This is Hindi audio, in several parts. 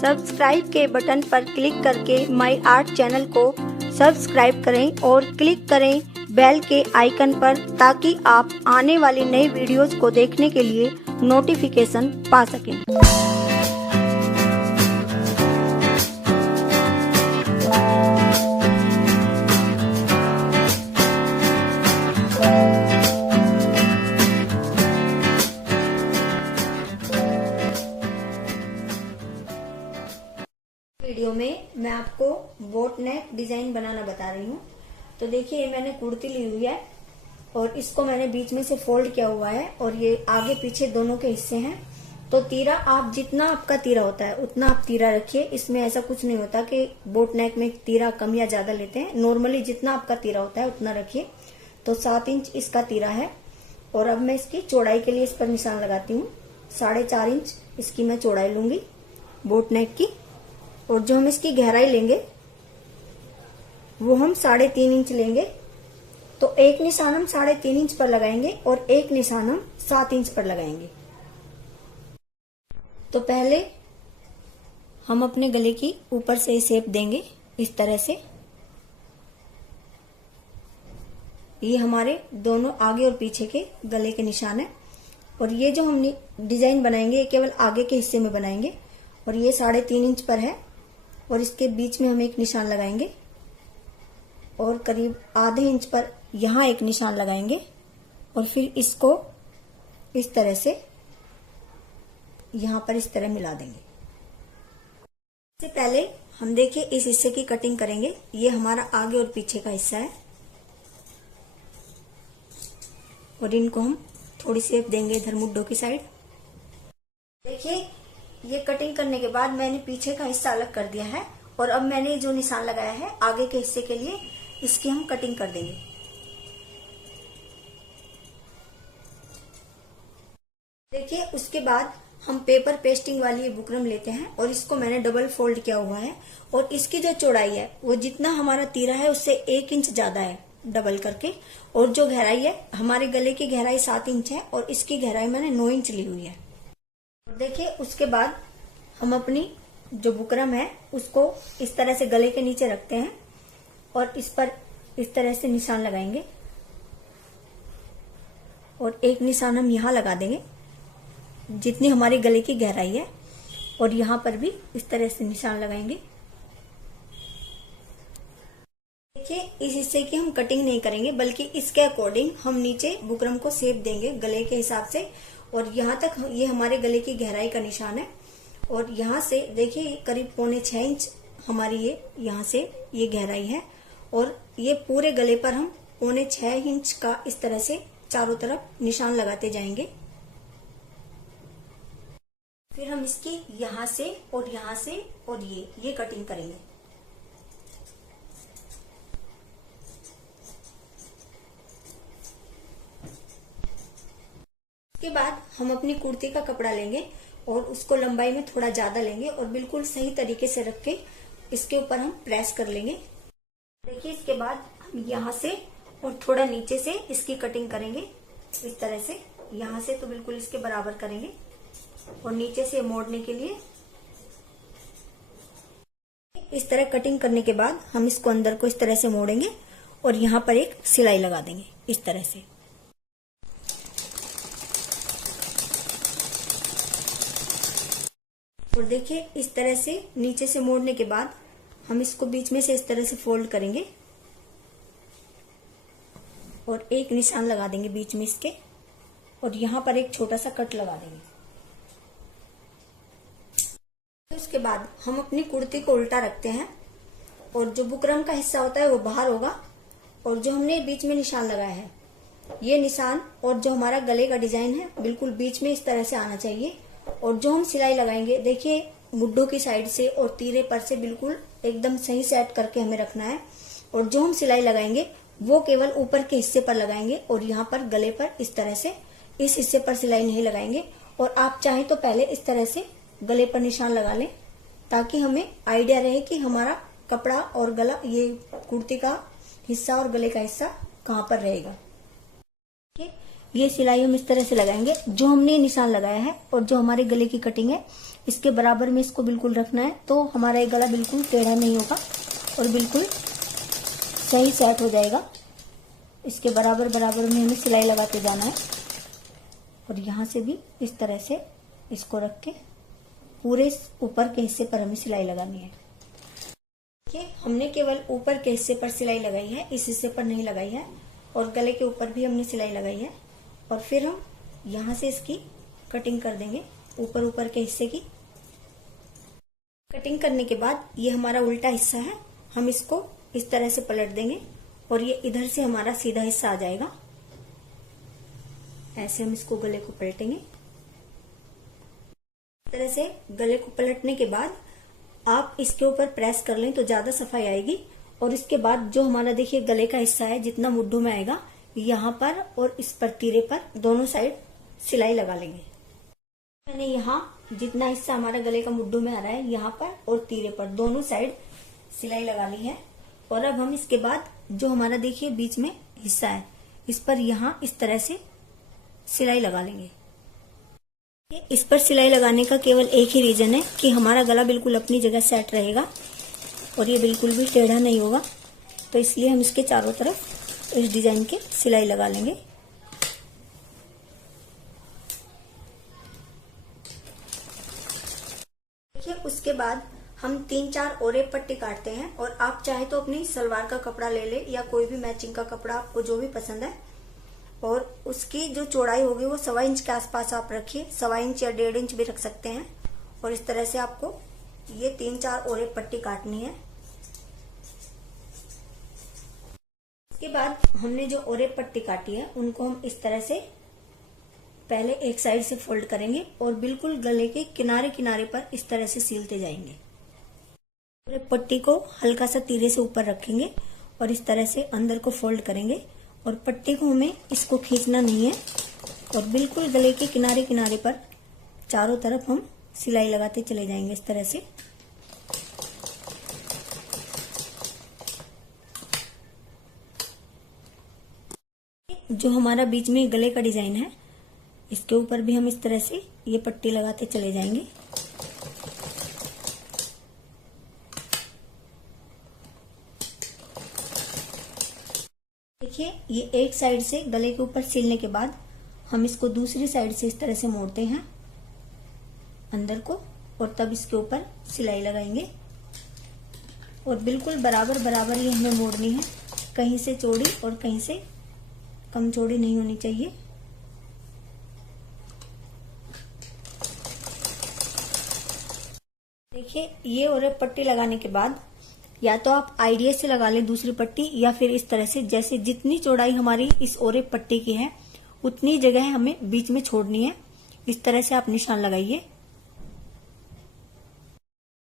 सब्सक्राइब के बटन पर क्लिक करके माई आर्ट चैनल को सब्सक्राइब करें और क्लिक करें बेल के आइकन पर, ताकि आप आने वाली नई वीडियोस को देखने के लिए नोटिफिकेशन पा सकें। वीडियो में मैं आपको बोट नेक डिजाइन बनाना बता रही हूँ। तो देखिए, मैंने कुर्ती ली हुई है और इसको मैंने बीच में से फोल्ड किया हुआ है और ये आगे पीछे दोनों के हिस्से हैं। तो तीरा आप जितना आपका तीरा होता है उतना आप तीरा रखिए। इसमें ऐसा कुछ नहीं होता कि बोट नेक में तीरा कम या ज्यादा लेते हैं। नॉर्मली जितना आपका तीरा होता है उतना रखिए। तो 7 इंच इसका तीरा है और अब मैं इसकी चौड़ाई के लिए इस पर निशान लगाती हूँ। 4.5 इंच इसकी मैं चौड़ाई लूंगी बोट नेक की। और जो हम इसकी गहराई लेंगे वो हम 3.5 इंच लेंगे। तो एक निशान हम 3.5 इंच पर लगाएंगे और एक निशान हम 7 इंच पर लगाएंगे। तो पहले हम अपने गले की ऊपर से शेप देंगे इस तरह से। ये हमारे दोनों आगे और पीछे के गले के निशान है। और ये जो हम डिजाइन बनाएंगे ये केवल आगे के हिस्से में बनाएंगे। और ये 3.5 इंच पर है और इसके बीच में हम एक निशान लगाएंगे और करीब आधे इंच पर यहां एक निशान लगाएंगे और फिर इसको इस तरह से यहां पर इस तरह मिला देंगे। इससे पहले हम देखिए इस हिस्से की कटिंग करेंगे। ये हमारा आगे और पीछे का हिस्सा है और इनको हम थोड़ी शेप देंगे इधर मुड्ढों की साइड। देखिए, ये कटिंग करने के बाद मैंने पीछे का हिस्सा अलग कर दिया है और अब मैंने जो निशान लगाया है आगे के हिस्से के लिए, इसकी हम कटिंग कर देंगे। देखिए, उसके बाद हम पेपर पेस्टिंग वाली ये बुकरम लेते हैं और इसको मैंने डबल फोल्ड किया हुआ है। और इसकी जो चौड़ाई है वो जितना हमारा तीरा है उससे 1 इंच ज्यादा है डबल करके। और जो गहराई है, हमारे गले की गहराई 7 इंच है और इसकी गहराई मैंने 9 इंच ली हुई है। देखिए, उसके बाद हम अपनी जो बुकरम है उसको इस तरह से गले के नीचे रखते हैं और इस पर इस तरह से निशान लगाएंगे और एक निशान हम यहां लगा देंगे जितनी हमारी गले की गहराई है। और यहां पर भी इस तरह से निशान लगाएंगे। देखिए, इस हिस्से की हम कटिंग नहीं करेंगे बल्कि इसके अकॉर्डिंग हम नीचे बुकरम को शेप देंगे गले के हिसाब से। और यहां तक ये हमारे गले की गहराई का निशान है। और यहां से देखिए करीब 5.25 इंच हमारी ये यहां से ये गहराई है। और ये पूरे गले पर हम 5.25 इंच का इस तरह से चारों तरफ निशान लगाते जाएंगे। फिर हम इसकी यहां से और यहां से और ये कटिंग करेंगे। उसके बाद हम अपनी कुर्ती का कपड़ा लेंगे और उसको लंबाई में थोड़ा ज्यादा लेंगे और बिल्कुल सही तरीके से रख के इसके ऊपर हम प्रेस कर लेंगे। देखिए, इसके बाद हम यहाँ से और थोड़ा नीचे से इसकी कटिंग करेंगे इस तरह से। यहाँ से तो बिल्कुल इसके बराबर करेंगे और नीचे से मोड़ने के लिए इस तरह कटिंग करने के बाद हम इसको अंदर को इस तरह से मोड़ेंगे और यहाँ पर एक सिलाई लगा देंगे इस तरह से। और देखिए, इस तरह से नीचे से मोड़ने के बाद हम इसको बीच में से इस तरह से फोल्ड करेंगे और एक निशान लगा देंगे बीच में इसके और यहाँ पर एक छोटा सा कट लगा देंगे। उसके बाद हम अपनी कुर्ती को उल्टा रखते हैं और जो बुकरम का हिस्सा होता है वो बाहर होगा और जो हमने बीच में निशान लगाया है ये निशान और जो हमारा गले का डिजाइन है बिल्कुल बीच में इस तरह से आना चाहिए। और जो हम सिलाई लगाएंगे, देखिए मुड्ढों की साइड से और तीरे पर से बिल्कुल एकदम सही सेट करके हमें रखना है। और जो हम सिलाई लगाएंगे वो केवल ऊपर के हिस्से पर लगाएंगे और यहाँ पर गले पर इस तरह से इस हिस्से पर सिलाई नहीं लगाएंगे। और आप चाहें तो पहले इस तरह से गले पर निशान लगा लें ताकि हमें आइडिया रहे कि हमारा कपड़ा और गला, ये कुर्ती का हिस्सा और गले का हिस्सा कहाँ पर रहेगा। ये सिलाई हम इस तरह से लगाएंगे। जो हमने निशान लगाया है और जो हमारे गले की कटिंग है इसके बराबर में इसको बिल्कुल रखना है, तो हमारा ये गला बिल्कुल टेढ़ा नहीं होगा और बिल्कुल सही सेट हो जाएगा। इसके बराबर बराबर में हमें सिलाई लगाते जाना है और यहाँ से भी इस तरह से इसको रख के पूरे ऊपर के हिस्से पर हमें सिलाई लगानी है। देखिए हमने केवल ऊपर के हिस्से पर सिलाई लगाई है, इस हिस्से पर नहीं लगाई है, और गले के ऊपर भी हमने सिलाई लगाई है। और फिर हम यहाँ से इसकी कटिंग कर देंगे ऊपर ऊपर के हिस्से की। कटिंग करने के बाद ये हमारा उल्टा हिस्सा है, हम इसको इस तरह से पलट देंगे और ये इधर से हमारा सीधा हिस्सा आ जाएगा। ऐसे हम इसको गले को पलटेंगे। इस तरह से गले को पलटने के बाद आप इसके ऊपर प्रेस कर लें तो ज्यादा सफाई आएगी। और इसके बाद जो हमारा देखिए गले का हिस्सा है जितना मुड्ढों में आएगा, यहाँ पर और इस पर तीरे पर दोनों साइड सिलाई लगा लेंगे। मैंने यहाँ जितना हिस्सा हमारा गले का मुड्ढों में आ रहा है, यहाँ पर और तीरे पर दोनों साइड सिलाई लगा ली है। और अब हम इसके बाद जो हमारा देखिए बीच में हिस्सा है, इस पर यहाँ इस तरह से सिलाई लगा लेंगे। इस पर सिलाई लगाने का केवल एक ही रीजन है कि हमारा गला बिल्कुल अपनी जगह सेट रहेगा और ये बिल्कुल भी टेढ़ा नहीं होगा, तो इसलिए हम इसके चारों तरफ इस डिजाइन के सिलाई लगा लेंगे। देखिए उसके बाद हम 3-4 ओरे पट्टी काटते हैं, और आप चाहे तो अपनी सलवार का कपड़ा ले ले या कोई भी मैचिंग का कपड़ा आपको जो भी पसंद है, और उसकी जो चौड़ाई होगी वो 1.25 इंच के आसपास आप रखिए। 1.25 इंच या 1.5 इंच भी रख सकते हैं। और इस तरह से आपको ये 3-4 ओरे पट्टी काटनी है। इसके बाद हमने जो ओरे पट्टी काटी है उनको हम इस तरह से पहले एक साइड से फोल्ड करेंगे और बिल्कुल गले के किनारे किनारे पर इस तरह से सीलते जाएंगे। ओरे पट्टी को हल्का सा तीरे से ऊपर रखेंगे और इस तरह से अंदर को फोल्ड करेंगे, और पट्टी को हमें इसको खींचना नहीं है, और बिल्कुल गले के किनारे किनारे पर चारों तरफ हम सिलाई लगाते चले जाएंगे इस तरह से। जो हमारा बीच में गले का डिजाइन है, इसके ऊपर भी हम इस तरह से ये पट्टी लगाते चले जाएंगे। देखिए ये एक साइड से गले के ऊपर सिलने के बाद हम इसको दूसरी साइड से इस तरह से मोड़ते हैं अंदर को, और तब इसके ऊपर सिलाई लगाएंगे। और बिल्कुल बराबर बराबर ये हमें मोड़नी है, कहीं से चौड़ी और कहीं से कम चौड़ी नहीं होनी चाहिए। देखिए ये ओरे पट्टी लगाने के बाद या तो आप आइडिया से लगा लें दूसरी पट्टी, या फिर इस तरह से जैसे जितनी चौड़ाई हमारी इस ओरे पट्टी की है उतनी जगह हमें बीच में छोड़नी है। इस तरह से आप निशान लगाइए।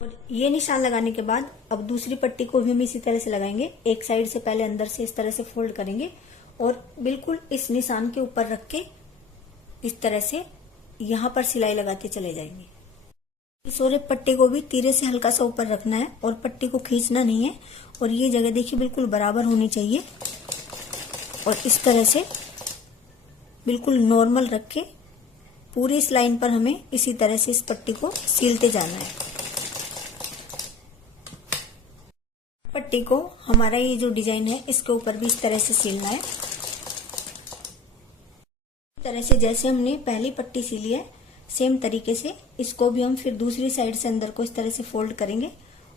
और ये निशान लगाने के बाद अब दूसरी पट्टी को भी हम इसी तरह से लगाएंगे। एक साइड से पहले अंदर से इस तरह से फोल्ड करेंगे और बिल्कुल इस निशान के ऊपर रख के इस तरह से यहाँ पर सिलाई लगाते चले जाएंगे। इस ओरे पट्टी को भी तीरे से हल्का सा ऊपर रखना है और पट्टी को खींचना नहीं है, और ये जगह देखिए बिल्कुल बराबर होनी चाहिए। और इस तरह से बिल्कुल नॉर्मल रख के पूरी इस लाइन पर हमें इसी तरह से इस पट्टी को सीलते जाना है। पट्टी को हमारा ये जो डिजाइन है इसके ऊपर भी इस तरह से सीलना है। इस तरह से जैसे हमने पहली पट्टी सीली है, सेम तरीके से इसको भी हम फिर दूसरी साइड से अंदर को इस तरह से फोल्ड करेंगे,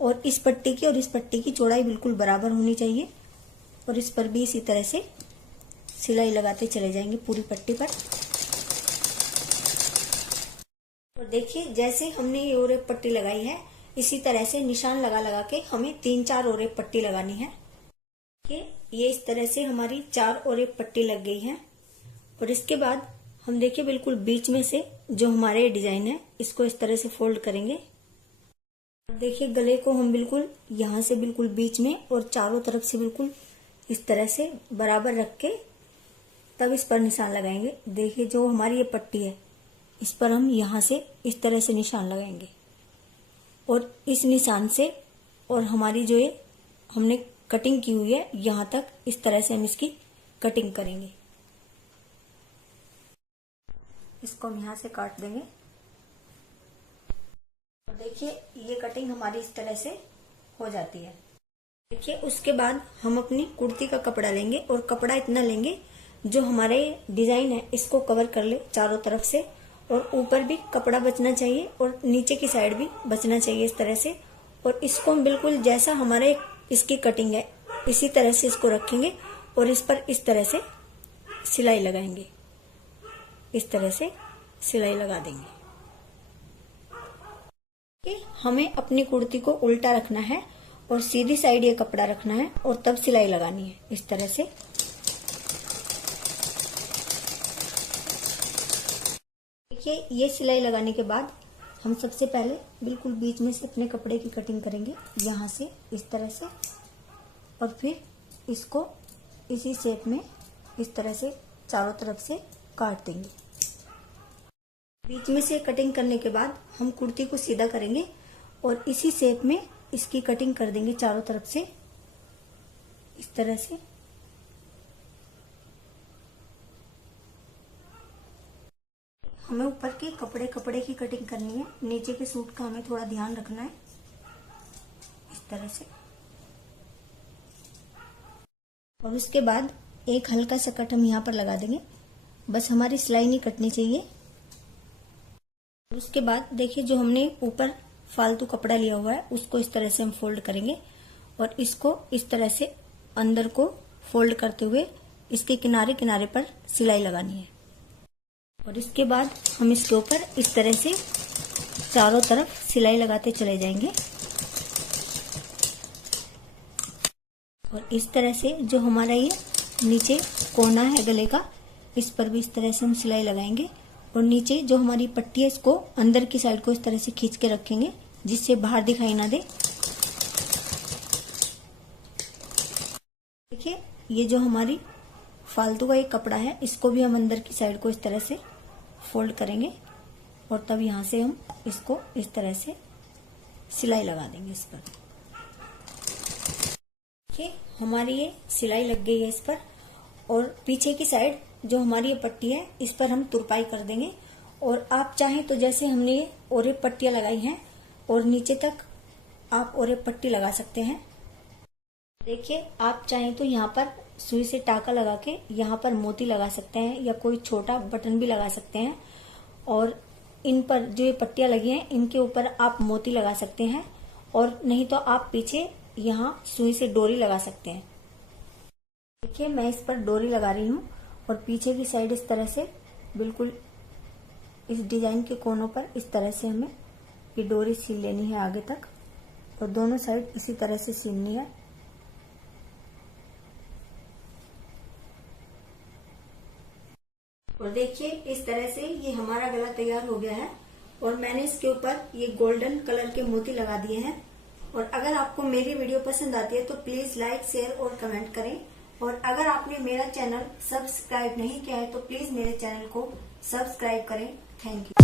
और इस पट्टी की और इस पट्टी की चौड़ाई बिल्कुल बराबर होनी चाहिए, और इस पर भी इसी तरह से सिलाई लगाते चले जाएंगे पूरी पट्टी पर। और देखिए जैसे हमने ये ओरे पट्टी लगाई है, इसी तरह से निशान लगा लगा के हमें 3-4 ओरे पट्टी लगानी है। ये इस तरह से हमारी 4 ओरे पट्टी लग गई है। और इसके बाद हम देखिए बिल्कुल बीच में से जो हमारे डिजाइन है इसको इस तरह से फोल्ड करेंगे। देखिए गले को हम बिल्कुल यहाँ से बिल्कुल बीच में और चारों तरफ से बिल्कुल इस तरह से बराबर रख के तब इस पर निशान लगाएंगे। देखिए जो हमारी ये पट्टी है इस पर हम यहाँ से इस तरह से निशान लगाएंगे, और इस निशान से और हमारी जो ये हमने कटिंग की हुई है यहाँ तक इस तरह से हम इसकी कटिंग करेंगे। इसको हम यहाँ से काट देंगे। देखिए ये कटिंग हमारी इस तरह से हो जाती है। देखिए उसके बाद हम अपनी कुर्ती का कपड़ा लेंगे और कपड़ा इतना लेंगे जो हमारे डिजाइन है इसको कवर कर ले चारों तरफ से, और ऊपर भी कपड़ा बचना चाहिए और नीचे की साइड भी बचना चाहिए इस तरह से। और इसको हम बिल्कुल जैसा हमारे इसकी कटिंग है इसी तरह से इसको रखेंगे और इस पर इस तरह से सिलाई लगाएंगे, इस तरह से सिलाई लगा देंगे। हमें अपनी कुर्ती को उल्टा रखना है और सीधी साइड ये कपड़ा रखना है और तब सिलाई लगानी है इस तरह से। देखिए ये सिलाई लगाने के बाद हम सबसे पहले बिल्कुल बीच में से अपने कपड़े की कटिंग करेंगे, यहाँ से इस तरह से, और फिर इसको इसी शेप में इस तरह से चारों तरफ से काट देंगे। बीच में से कटिंग करने के बाद हम कुर्ती को सीधा करेंगे और इसी शेप में इसकी कटिंग कर देंगे चारों तरफ से इस तरह से। हमें ऊपर के कपड़े की कटिंग करनी है, नीचे के सूट का हमें थोड़ा ध्यान रखना है इस तरह से। और उसके बाद एक हल्का सा कट हम यहाँ पर लगा देंगे, बस हमारी सिलाई नहीं कटनी चाहिए। उसके बाद देखिए जो हमने ऊपर फालतू कपड़ा लिया हुआ है उसको इस तरह से हम फोल्ड करेंगे और इसको इस तरह से अंदर को फोल्ड करते हुए इसके किनारे किनारे पर सिलाई लगानी है। और इसके बाद हम इसके ऊपर इस तरह से चारों तरफ सिलाई लगाते चले जाएंगे। और इस तरह से जो हमारा ये नीचे कोना है गले का, इस पर भी इस तरह से हम सिलाई लगाएंगे और नीचे जो हमारी पट्टी है इसको अंदर की साइड को इस तरह से खींच के रखेंगे जिससे बाहर दिखाई ना दे। देखिए ये जो हमारी फालतू का एक कपड़ा है इसको भी हम अंदर की साइड को इस तरह से फोल्ड करेंगे और तब यहाँ से हम इसको इस तरह से सिलाई लगा देंगे इस पर। देखिए हमारी ये सिलाई लग गई है इस पर, और पीछे की साइड जो हमारी ये पट्टी है इस पर हम तुरपाई कर देंगे। और आप चाहें तो जैसे हमने ये ओरे पट्टियां लगाई हैं और नीचे तक आप ओरे पट्टी लगा सकते हैं। देखिए आप चाहें तो यहाँ पर सुई से टाका लगा के यहाँ पर मोती लगा सकते हैं या कोई छोटा बटन भी लगा सकते हैं। और इन पर जो ये पट्टियां लगी हैं इनके ऊपर आप मोती लगा सकते हैं, और नहीं तो आप पीछे यहाँ सुई से डोरी लगा सकते हैं। देखिए मैं इस पर डोरी लगा रही हूँ और पीछे की साइड इस तरह से बिल्कुल इस डिजाइन के कोनों पर इस तरह से हमें ये डोरी सील लेनी है आगे तक, और दोनों साइड इसी तरह से सीलनी है। और देखिए इस तरह से ये हमारा गला तैयार हो गया है और मैंने इसके ऊपर ये गोल्डन कलर के मोती लगा दिए हैं। और अगर आपको मेरी वीडियो पसंद आती है तो प्लीज लाइक, शेयर और कमेंट करें। और अगर आपने मेरा चैनल सब्सक्राइब नहीं किया है तो प्लीज मेरे चैनल को सब्सक्राइब करें। Thank you.